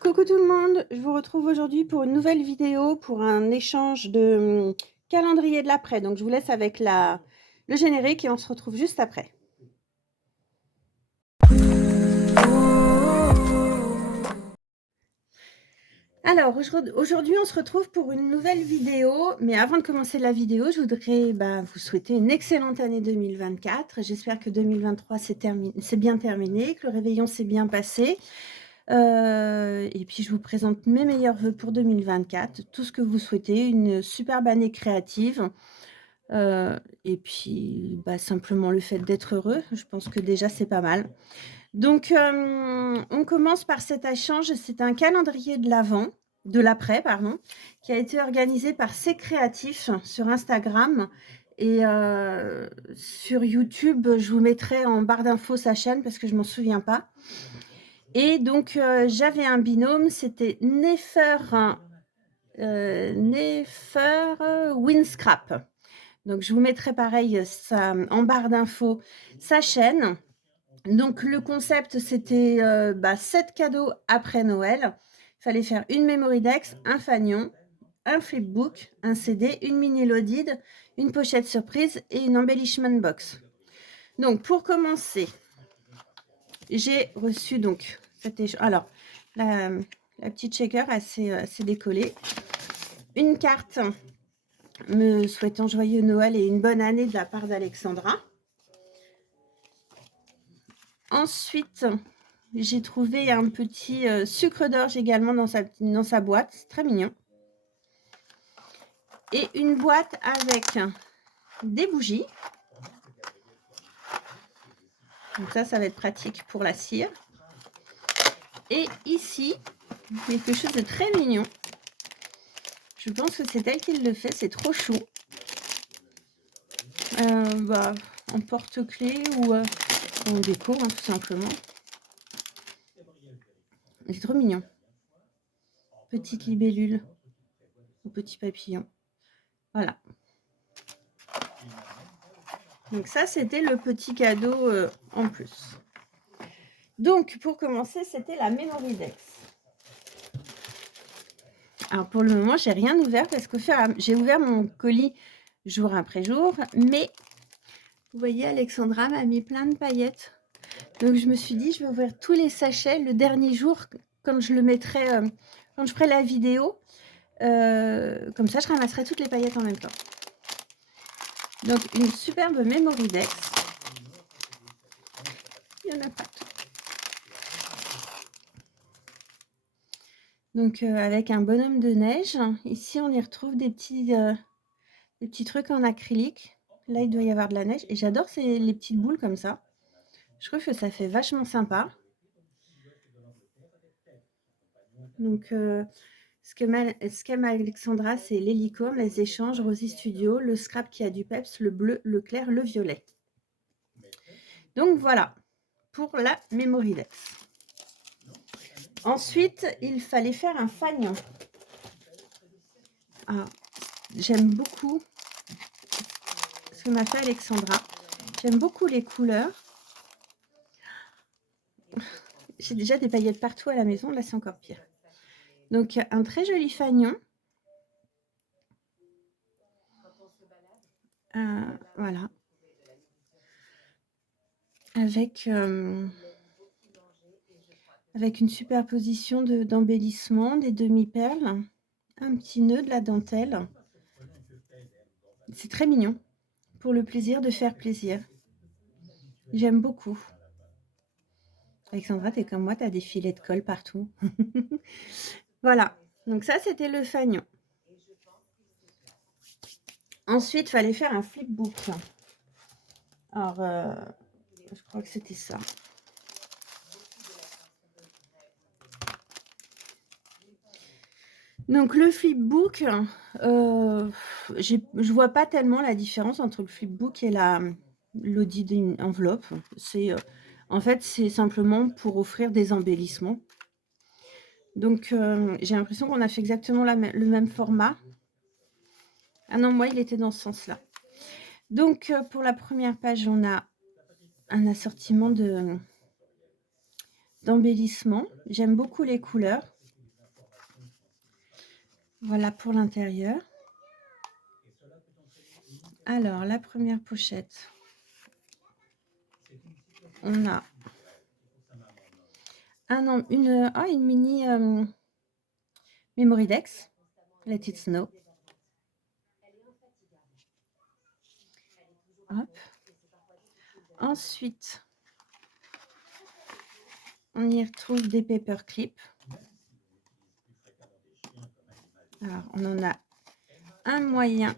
Coucou tout le monde, je vous retrouve aujourd'hui pour une nouvelle vidéo pour un échange de calendrier de l'après. Donc je vous laisse avec le générique et on se retrouve juste après. Alors aujourd'hui on se retrouve pour une nouvelle vidéo, mais avant de commencer la vidéo, je voudrais vous souhaiter une excellente année 2024. J'espère que 2023 c'est bien terminé, que le réveillon s'est bien passé. Et puis je vous présente mes meilleurs vœux pour 2024, tout ce que vous souhaitez, une superbe année créative, et puis, simplement le fait d'être heureux, je pense que déjà c'est pas mal. Donc, on commence par cet échange, c'est un calendrier de l'après pardon, qui a été organisé par C'est Créatif sur Instagram et sur YouTube, je vous mettrai en barre d'infos sa chaîne parce que je m'en souviens pas. Et donc, j'avais un binôme, c'était Nefer Winscrap. Donc je vous mettrai pareil en barre d'infos sa chaîne. Donc le concept c'était 7 cadeaux après Noël. Il fallait faire une memory dex, un fanion, un flipbook, un CD, une mini loaded, une pochette surprise et une embellishment box. Donc pour commencer, j'ai reçu donc alors la petite shaker assez décollée, une carte me souhaitant joyeux Noël et une bonne année de la part d'Alexandra. Ensuite, j'ai trouvé un petit sucre d'orge également dans sa boîte, c'est très mignon. Et une boîte avec des bougies. Donc ça va être pratique pour la cire. Et ici, quelque chose de très mignon. Je pense que c'est elle qui le fait, c'est trop chou. En porte-clés ou en déco, tout simplement. C'est trop mignon. Petite libellule au petit papillon. Voilà. Donc ça, c'était le petit cadeau en plus. Donc, pour commencer, c'était la Memory Dex. Alors, pour le moment, j'ai rien ouvert parce que j'ai ouvert mon colis jour après jour. Mais, vous voyez, Alexandra m'a mis plein de paillettes. Donc, je me suis dit, je vais ouvrir tous les sachets le dernier jour quand je le mettrai, quand je ferai la vidéo. Comme ça, je ramasserai toutes les paillettes en même temps. Donc, une superbe Memory Dex. Il y en a pas. Donc, avec un bonhomme de neige. Ici, on y retrouve des petits trucs en acrylique. Là, il doit y avoir de la neige. Et j'adore les petites boules comme ça. Je trouve que ça fait vachement sympa. Donc, ce qu'aime Alexandra, c'est les licornes, les échanges, Rosy Studio, le scrap qui a du peps, le bleu, le clair, le violet. Donc, voilà pour la Memory Dex. Ensuite, il fallait faire un fanion. Ah, j'aime beaucoup ce que m'a fait Alexandra. J'aime beaucoup les couleurs. J'ai déjà des paillettes partout à la maison. Là, c'est encore pire. Donc, un très joli fanion. Voilà. Avec une superposition d'embellissement, des demi-perles, un petit nœud, de la dentelle. C'est très mignon. Pour le plaisir de faire plaisir. J'aime beaucoup. Alexandra, t'es comme moi, t'as des filets de colle partout. Voilà. Donc ça, c'était le fanion. Ensuite, il fallait faire un flipbook. Alors, je crois que c'était ça. Donc, le flipbook, je vois pas tellement la différence entre le flipbook et l'audit d'une enveloppe. En fait, c'est simplement pour offrir des embellissements. Donc, j'ai l'impression qu'on a fait exactement le même format. Ah non, moi, il était dans ce sens-là. Donc, pour la première page, on a un assortiment de d'embellissement. J'aime beaucoup les couleurs. Voilà pour l'intérieur. Alors, la première pochette. On a une mini Memory Dex. Let it snow. Hop. Ensuite, on y retrouve des paperclips. Alors, on en a un moyen,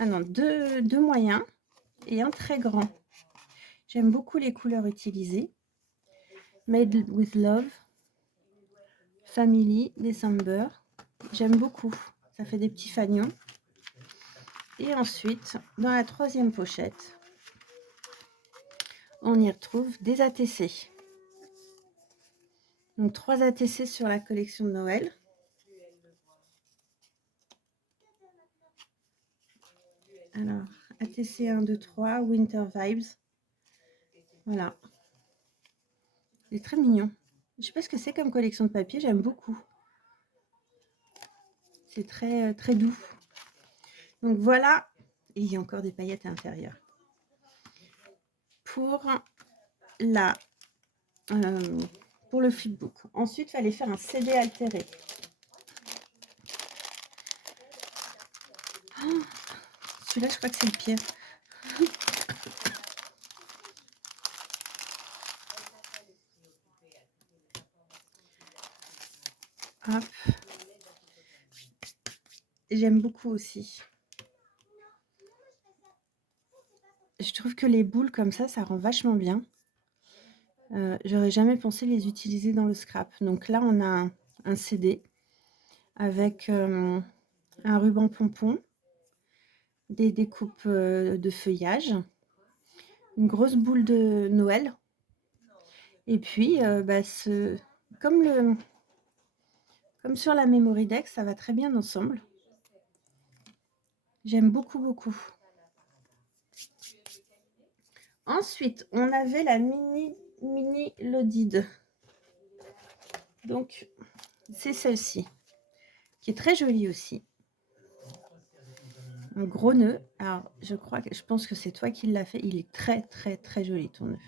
deux moyens et un très grand. J'aime beaucoup les couleurs utilisées. Made with Love, Family, December. J'aime beaucoup. Ça fait des petits fanions. Et ensuite, dans la troisième pochette, on y retrouve des ATC. Donc 3 ATC sur la collection de Noël. Alors, ATC 1, 2, 3, Winter Vibes. Voilà. C'est très mignon. Je sais pas ce que c'est comme collection de papier, j'aime beaucoup. C'est très, très doux. Donc voilà. Et il y a encore des paillettes à l'intérieur. Pour le flipbook. Ensuite, il fallait faire un CD altéré. Oh, celui-là, je crois que c'est le pire. Hop. J'aime beaucoup aussi. Je trouve que les boules comme ça rend vachement bien. J'aurais jamais pensé les utiliser dans le scrap. Donc là, on a un CD avec un ruban pompon, des découpes de feuillage, une grosse boule de Noël. Et puis, comme sur la Memory Dex, ça va très bien ensemble. J'aime beaucoup, beaucoup. Ensuite, on avait la mini Loaded. Donc, c'est celle-ci, qui est très jolie aussi. Un gros nœud. Alors, je pense que c'est toi qui l'as fait. Il est très, très, très joli, ton nœud.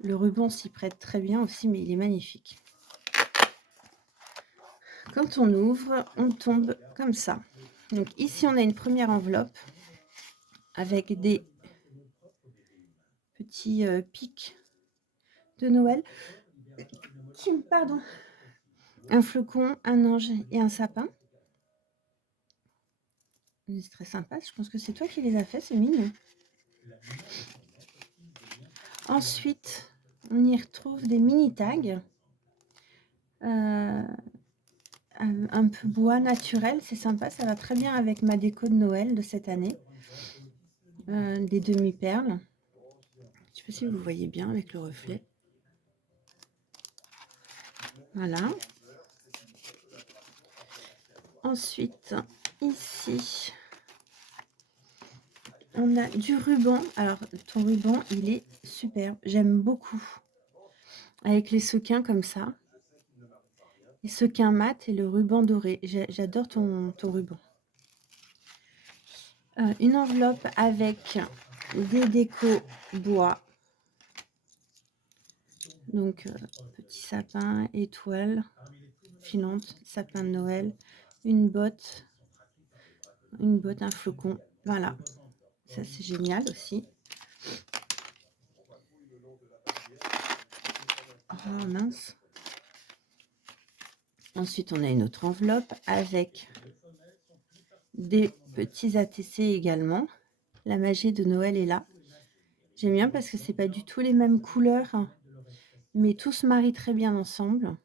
Le ruban s'y prête très bien aussi, mais il est magnifique. Quand on ouvre, on tombe comme ça. Donc ici, on a une première enveloppe avec des petits pics de Noël. Pardon. Un flocon, un ange et un sapin. C'est très sympa. Je pense que c'est toi qui les as fait, c'est mignon. Ensuite, on y retrouve des mini tags. Un peu bois naturel, c'est sympa. Ça va très bien avec ma déco de Noël de cette année. Des demi-perles. Je ne sais pas si vous voyez bien avec le reflet. Voilà. Ensuite, ici, on a du ruban. Alors, ton ruban, il est superbe. J'aime beaucoup. Avec les sequins comme ça. Les sequins mat et le ruban doré. J'adore ton ruban. Une enveloppe avec des décos bois. Donc, petit sapin, étoile filante, sapin de Noël, une botte, un flocon. Voilà, ça c'est génial aussi. Oh mince. Ensuite, on a une autre enveloppe avec des petits ATC également. La magie de Noël est là. J'aime bien parce que c'est pas du tout les mêmes couleurs, mais tout se marie très bien ensemble.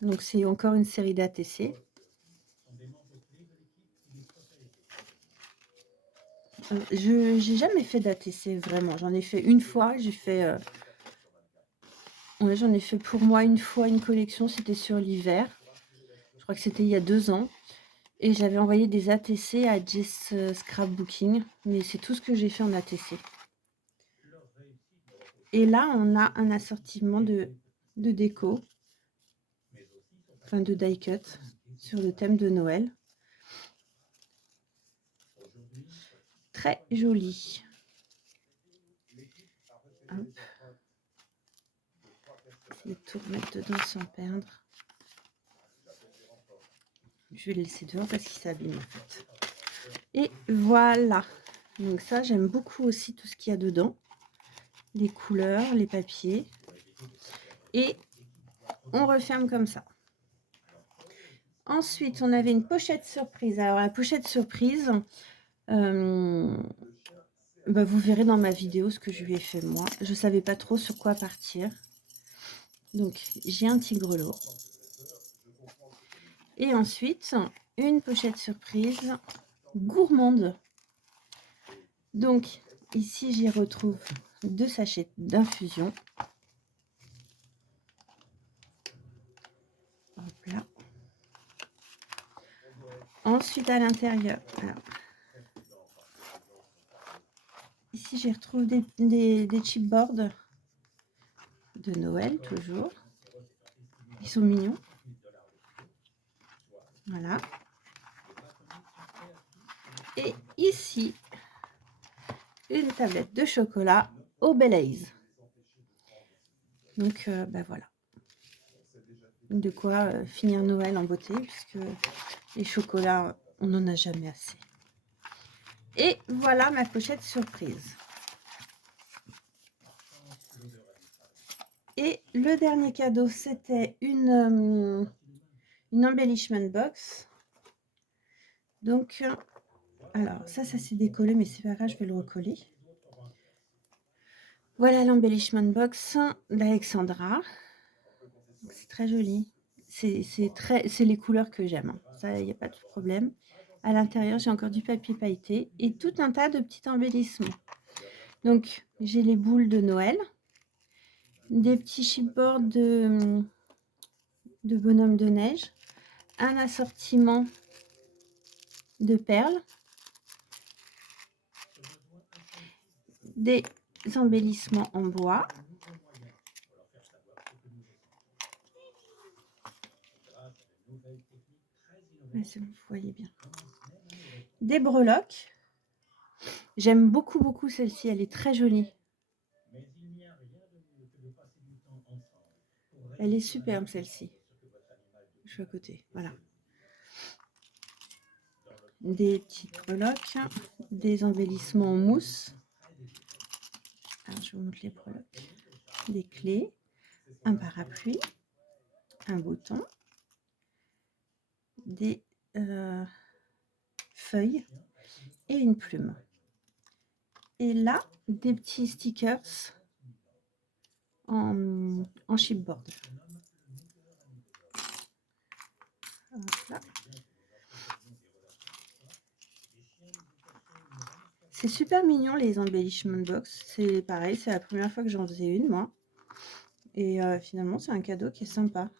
Donc, c'est encore une série d'ATC. J'ai jamais fait d'ATC vraiment. J'en ai fait une fois. J'en ai fait pour moi une fois une collection. C'était sur l'hiver. Je crois que c'était il y a 2 ans. Et j'avais envoyé des ATC à Jess Scrapbooking. Mais c'est tout ce que j'ai fait en ATC. Et là, on a un assortiment de de déco, enfin de die cut, sur le thème de Noël. Très joli. Hop. Essayer de tout remettre dedans sans perdre. Je vais le laisser dehors parce qu'il s'abîme en fait. Et voilà. Donc ça, j'aime beaucoup aussi tout ce qu'il y a dedans. Les couleurs, les papiers. Et on referme comme ça. Ensuite, on avait une pochette surprise. Alors la pochette surprise, vous verrez dans ma vidéo ce que je lui ai fait moi. Je ne savais pas trop sur quoi partir. Donc j'ai un petit grelot. Et ensuite, une pochette surprise gourmande. Donc ici, j'y retrouve 2 sachets d'infusion. Hop là. Ensuite, à l'intérieur, ici, j'y retrouve des chipboards de Noël, toujours. Ils sont mignons. Voilà. Et ici, une tablette de chocolat au Belize. Donc, voilà. De quoi finir Noël en beauté, puisque les chocolats, on n'en a jamais assez. Et voilà ma pochette surprise. Et le dernier cadeau, c'était une embellishment box. Donc, alors ça s'est décollé, mais c'est pas grave, je vais le recoller. Voilà l'embellishment box d'Alexandra. C'est très joli. C'est les couleurs que j'aime. Ça, il n'y a pas de problème. À l'intérieur, j'ai encore du papier pailleté et tout un tas de petits embellissements. Donc, j'ai les boules de Noël, des petits chipboards de bonhommes de neige, un assortiment de perles, des embellissements en bois, vous voyez bien, des breloques. J'aime beaucoup celle-ci, elle est très jolie. Elle est superbe celle-ci. Je suis à côté, voilà. Des petites breloques, des embellissements en mousse. Alors, je vous montre les breloques. Des clés, un parapluie, un bouton, des feuilles et une plume. Et là, des petits stickers en chipboard. Voilà. C'est super mignon les embellishment box. C'est pareil, c'est la première fois que j'en faisais une, moi. Et finalement, c'est un cadeau qui est sympa.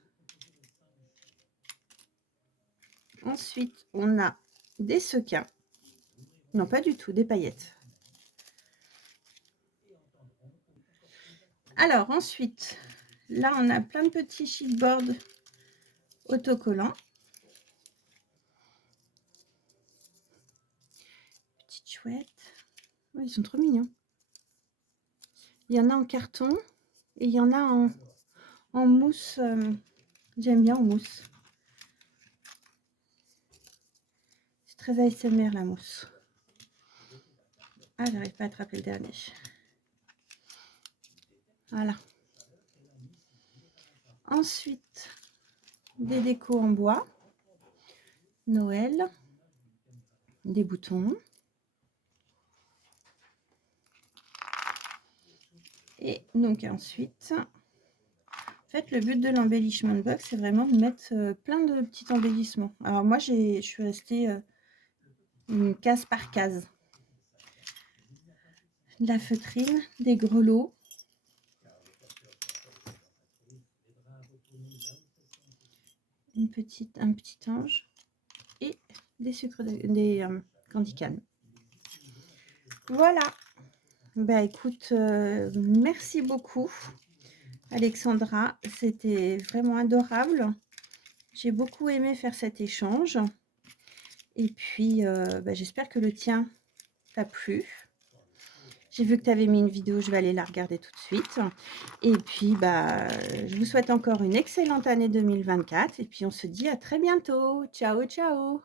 Ensuite, on a des sequins. Non, pas du tout, des paillettes. Alors, ensuite, là, on a plein de petits chipboards autocollants. Petites chouettes. Oh, ils sont trop mignons. Il y en a en carton et il y en a en mousse. J'aime bien en mousse. C'est très ASMR la mousse. Ah, j'arrive pas à attraper le dernier. Voilà. Ensuite, des décos en bois. Noël. Des boutons. Et donc ensuite, en fait, le but de l'embellishment box, c'est vraiment de mettre plein de petits embellissements. Alors moi, je suis restée une case par case. De la feutrine, des grelots. Un petit ange et des candy cane. Voilà. Bah écoute, merci beaucoup. Alexandra. C'était vraiment adorable. J'ai beaucoup aimé faire cet échange et puis, j'espère que le tien t'a plu. J'ai vu que tu avais mis une vidéo, je vais aller la regarder tout de suite et puis, je vous souhaite encore une excellente année 2024 et puis on se dit à très bientôt. Ciao, ciao.